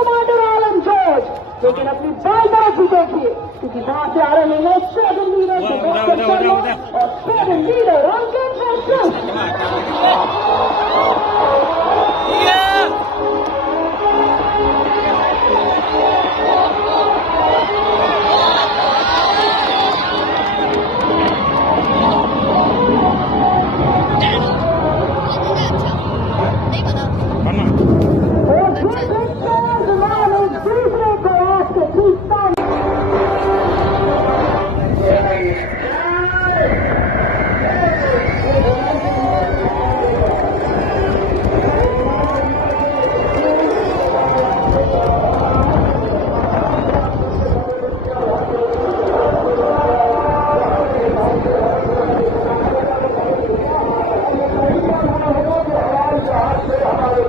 commander आलम George, लेकिन अपनी by तरफ भी देखिए क्योंकि वहां से आ रहे हैं 7 लीडर और 7 लीडर अंकित और